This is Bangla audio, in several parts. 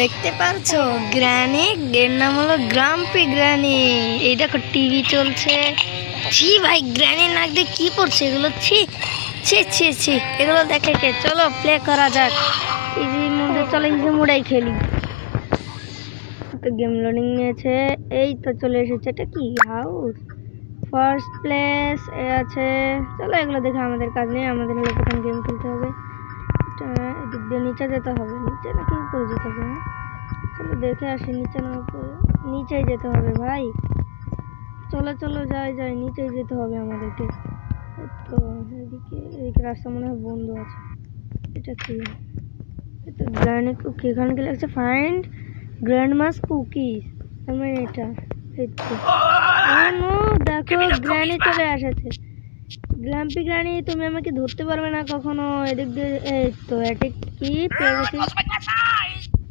দেখতে পারছো গ্র্যানি, এর নাম হলো গ্রাম্পি গ্র্যানি। এই দেখো টিভি চলছে। ছি ভাই, গ্র্যানি নাক দিয়ে কি পড়ছে এগুলো? ছি ছি ছি ছি, এগুলো দেখে কে? চলো প্লে করা যাক ইজি মোডে। চলো ইজি মোডেই খেলি। তো গেম লোডিং নিয়েছে, এই তো চলে এসেছে। এটা কি হাউস? ফার্স্ট প্লেস এ আছে। চলো এগুলো দেখে আমাদের কাজ নেই, আমাদের হলো প্রথম গেম খেলতে হবে। এদিক দিয়ে নিচে যেতে হবে, নিচে নাকি উপরে যেতে হবে? চলো দেখে আসি, নিচে না উপরে? নিচেই যেতে হবে ভাই। চলো চলো যাই যাই, নিচেই যেতে হবে আমাদেরকে। তো এদিকে রাস্তা মনে হয় বন্ধ আছে। এটা কি? এটা গ্র্যান্ড কুকি। এখানে কি লাগছে? ফাইন্ড গ্র্যান্ড মাস কুকিজ। আমার এটা দেখো গ্র্যানি চলে এসেছে। গ্রাম্পি গ্রানি, তুমি আমাকে ধরতে পারবে না কখনো। এদিক দিয়ে এই তো এটা কি পেয়ে গেছি।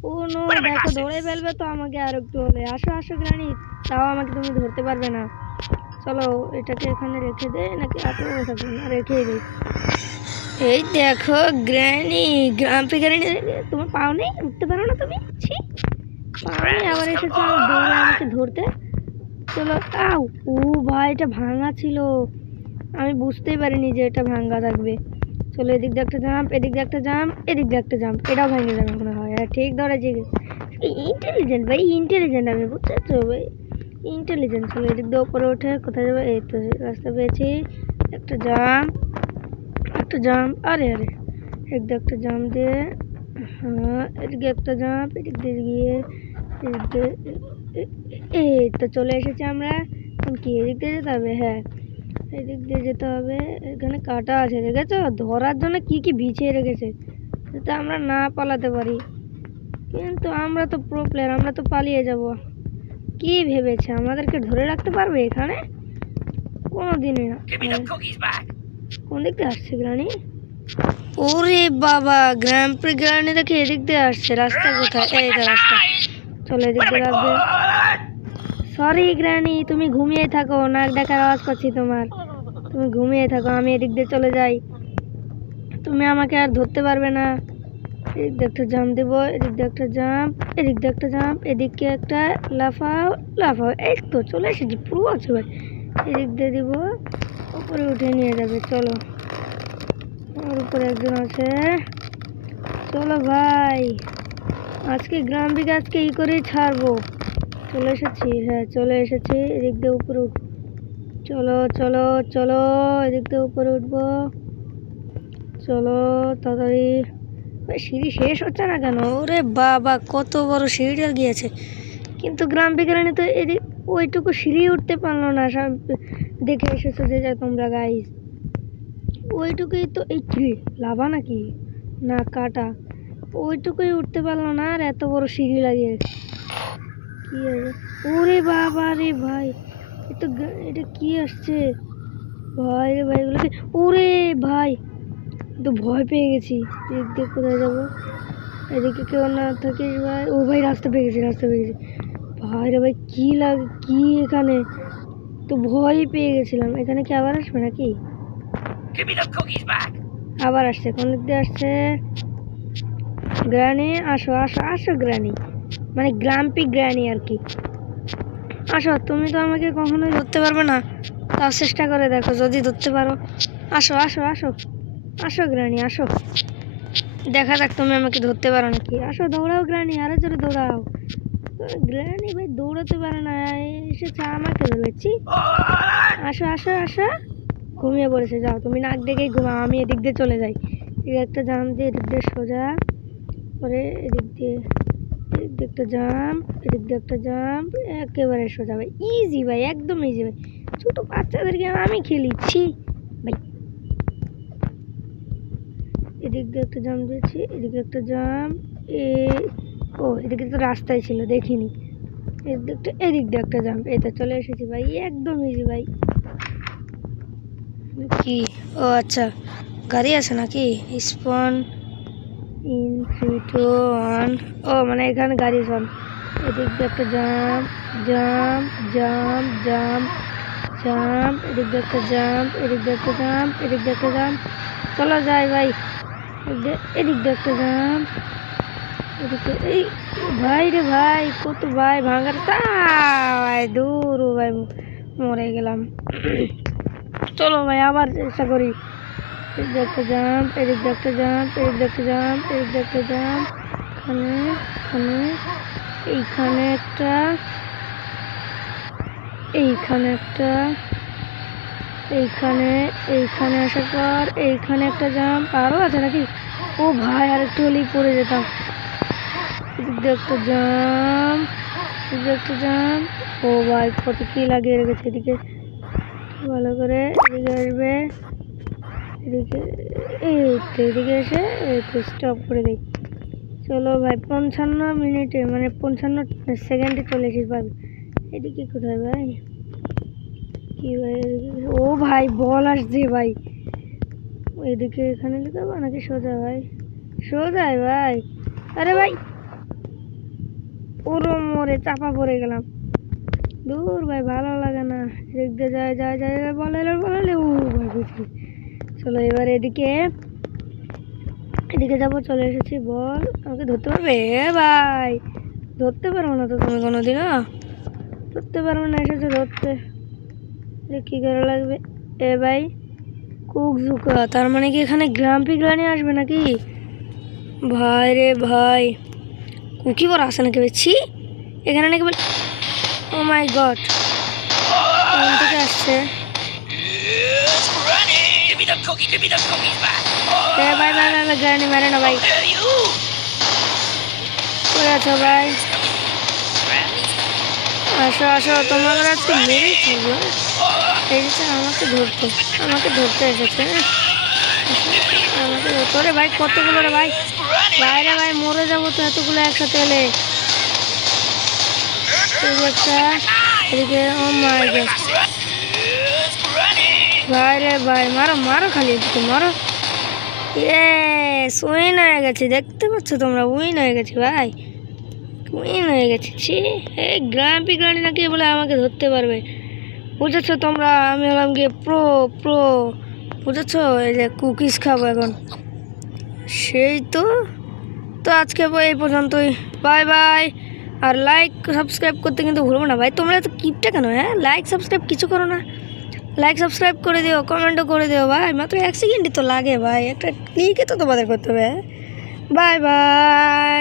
ও নো, দেখো ধরে ফেলবে তো আমাকে। আর একটু হলে আসো আসো গ্রানি, তাও আমাকে তুমি ধরতে পারবে না। চলো এটাকে এখানে রেখে দে, নাকি এত থাকবে না, রেখেই দিই। এই দেখো গ্র্যানি, গ্রাম্পি গ্রানি, তোমার পাও নেই, উঠতে পারো না তুমি? ছি, পাও নেই, আবার এসেছো দৌড়ে আমাকে ধরতে। চলো আও। ও ভাই, এটা ভাঙা ছিল, আমি বুঝতেই পারিনি যে এটা ভাঙ্গা থাকবে। চলো এদিক দিয়ে একটা জাম্প, এদিক দিয়ে একটা জাম্প, এদিক দিয়ে একটা জাম্প, এটাও ভেঙে যাবে মনে হয়। হ্যাঁ ঠিক ধরেছি, ইন্টেলিজেন্ট ভাই, ইন্টেলিজেন্ট আমি, বুঝছো ভাই, ইন্টেলিজেন্ট। চলো এদিক দিয়ে ওপরে ওঠে, কোথায় যাবে? এই তো রাস্তা পেয়েছি। একটা জাম্প, একটা জাম্প, আরে আরে, এদিক দিয়ে একটা জাম্প দিয়ে, হ্যাঁ এদিকে একটা জাম্প, এদিক দিয়ে গিয়ে এদিক দিয়ে, এই তো চলে এসেছি আমরা। এখন কি এদিক দিয়ে যেতে হবে? হ্যাঁ এদিক দিয়ে যেতে হবে। এখানে কাটা আছে, দেখেছো? ধরার জন্য কি কি বিছিয়ে রেখেছে, যাতে আমরা না পালাতে পারি। কিন্তু আমরা তো প্রো প্লেয়ার, আমরা তো পালিয়ে যাব। কি ভেবেছে আমাদেরকে ধরে রাখতে পারবে এখানে? কোনোদিনই না। কোন দিক দিয়ে আসছে গ্রানি? ওরে বাবা, গ্র্যাম্পি গ্রানি দেখে এদিক দিয়ে আসছে। রাস্তা কোথায়? এই তো রাস্তা। চলো এদিক দিয়ে রাখবে। সরি গ্রানি, তুমি ঘুমিয়ে থাকো, নাক ডাকার আওয়াজ পাচ্ছি তোমার। তুমি ঘুমিয়ে থাকো, আমি এদিক দিয়ে চলে যাই, তুমি আমাকে আর ধরতে পারবে না। এদিক দিয়ে একটা জাম্প দেবো, এদিক দিয়ে একটা জাম্প, এদিক দিয়ে একটা জাম্প, এদিকে একটা লাফাও লাফাও। এই তো চলে এসেছি, পুরো আছে ভাই। এদিক দিয়ে দিব, উপরে উঠে নিয়ে যাবে। চলো, ওর উপরে একজন আছে। চলো ভাই, আজকে গ্রাম দিকে আজকে ই করেই ছাড়বো। চলে এসেছি, হ্যাঁ চলে এসেছি। এদিক দিয়ে উপরে উঠ, চলো চলো চলো, এদিক দিয়ে উপরে উঠবো। চলো তাড়াতাড়ি। সিঁড়ি শেষ হচ্ছে না কেন? ওরে বাবা, কত বড় সিঁড়ি গিয়েছে। কিন্তু গ্রাম বিজ্ঞানী তো এদিক ওইটুকু সিঁড়ি উঠতে পারলো না। দেখে এসেছো যে তোমরা গাইস, ওইটুকুই তো। এই কি লাভা নাকি না কাটা? ওইটুকুই উঠতে পারলো না, আর এত বড় সিঁড়ি লাগিয়েছে। কি আছে? ওরে বাবা রে ভাই, এটা কি আসছে ভাই রে ভাই, এগুলো কি? ওরে ভাই, তো ভয় পেয়ে গেছি। এদিক দিয়ে কোথায় যাবো? এদিকে কেউ না থাকিস ভাই। ও ভাই, রাস্তা পেয়ে গেছি, রাস্তা পেয়ে গেছি ভাই রে ভাই। কি লাগে কি এখানে? তো ভয়ই পেয়ে গেছিলাম। এখানে কি আবার আসবে নাকি? আবার আসছে, কোন দিক দিয়ে আসছে? গ্রানি আসো আসো আসো গ্রানি, মানে গ্রাম্পি গ্রানি আর কি। আসো, তুমি তো আমাকে কখনোই ধরতে পারবে না, তাও চেষ্টা করে দেখো যদি ধরতে পারো। আসো আসো আসো আসো গ্রানি আসো, দেখা যাক তুমি আমাকে ধরতে পারো নাকি। আসো দৌড়াও গ্রানি, আরো জোরে দৌড়াও। গ্রানি ভাই দৌড়াতে পারে না, এসেছে আমাকে ধরেছি। আসো আসো আসো, ঘুমিয়ে পড়েছে। যাও তুমি নাক ডেকেই ঘুমাও, আমি এদিক দিয়ে চলে যাই। এদিকে একটা জাম দিয়ে, এদিক দিয়ে সোজা পরে, এদিক দিয়ে একটা জাম্প, এদিক দিয়ে একটা জাম্প, একেবারে সোজা ভাই। ইজি ভাই, একদম ইজি ভাই। ছোট বাচ্চাদেরকে আমি খেলিছি ভাই। এদিক দিয়ে একটা জাম্প দিয়েছি, এদিকে একটা জাম্প। ও এদিকে তো রাস্তায় ছিল, দেখিনি। এদিক দিয়ে একটা জাম্প, এই তো চলে এসেছি ভাই, একদম ইজি ভাই। কি? ও আচ্ছা, গাড়ি আছে নাকি? স্পন ইন 3 2 1। ও মানে এখানে গাড়ি সব। এদিক দিয়ে একটা jump, jump jump jump jump, এদিক দিয়ে একটা জাম্প, এদিক দিয়ে একটা জাম্প, এদিক দিয়ে একটা জাম্প। চলো যাই ভাই। এদিক দিয়ে একটা জাম্প, এদিকে এই ভাই রে ভাই, কত ভাই ভাঙার ভাই, দূর ও ভাই, মরে গেলাম। চলো ভাই আবার চেষ্টা করি। এদিক দিয়ে একটা জাম্প, এদিক দিয়ে একটা জাম্প, এদিক দিয়ে একটা জাম্প, এদিক দিয়ে একটা জাম্প, এখানে এখানে এইখানে একটা, এইখানে একটা, এইখানে এইখানে আসার পর এইখানে একটা জাম্প, আরও আছে নাকি? ও ভাই আর একটু হলেই পড়ে যেতাম। এদিক দিয়ে একটা জাম্প, এদিক দিয়ে একটা জাম্প। ও ভাই কত কি লাগিয়ে রেখেছে। এদিকে ভালো করে এদিকে আসবে, এদিকে এই তো এদিকে এসে এই তো স্টপ করে দিই। চলো ভাই 55 মিনিটে মানে 55 সেকেন্ডে চলে এসেছি ভাই। এদিকে কোথায় ভাই? কি ভাই ও ভাই বল আসছে ভাই। এদিকে এখানে লুকাবো নাকি সোজা ভাই? সোজাই ভাই। আরে ভাই ওরও মরে চাপা পড়ে গেলাম। দূর ভাই ভালো লাগে না। এদিক দিয়ে যায় যায় যায় বলে বলে ও ভাই বুঝি। চলো এবার এদিকে এদিকে যাবো, চলে এসেছি। বল আমাকে ধরতে পারবে? এ ভাই ধরতে পারবো না তো তুমি কোনোদিনও, ধরতে পারবো না। এসেছে ধরতে, কি করা লাগবে? এ ভাই কুক ঝুঁকা, তার মানে কি এখানে গ্রাম্পি গ্রানি আসবে নাকি? ভাই রে ভাই কুকি বড় আসে নাকি? বেছি এখানে নাকি? ও মাই গড, কোন থেকে আসছে? এ ভাই ভাই ভাই ভাই গ্রানি মারে না ভাই। কই আছো ভাই? আসো আসো, তোমাদের আজকে মেরেই থাকবো। এসেছে আমাকে ধরতে এসেছে। আমাকে ধরতে, রে ভাই কতগুলো রে ভাই, বাইরে ভাই মরে যাবো তো এতগুলো একসাথে এলে। একটা এদিকে, ও মাই গড ভাই রে ভাই, মারো মারো খালি এদিকে মারো। উইন হয়ে গেছে, দেখতে পাচ্ছ তোমরা? উইন হয়ে গেছে ভাই, উইন হয়ে গেছে। ছি, এই গ্রাম্পি গ্রানি নাকি বলে আমাকে ধরতে পারবে, বুঝেছো তোমরা? আমি হলাম গিয়ে প্রো প্রো, বুঝেছো? এই যে কুকিজ খাবো এখন। সেই তো তো আজকে এই পর্যন্তই, বাই বাই। আর লাইক সাবস্ক্রাইব করতে কিন্তু ভুলবো না ভাই। তোমরা তো কিপটা কেন? হ্যাঁ লাইক সাবস্ক্রাইব কিছু করো না? লাইক সাবস্ক্রাইব করে দিও, কমেন্টও করে দিও ভাই। মাত্র 1 সেকেন্ডই তো লাগে ভাই, একটা ক্লিকে তো তোমাদের করতে হবে। Bye bye.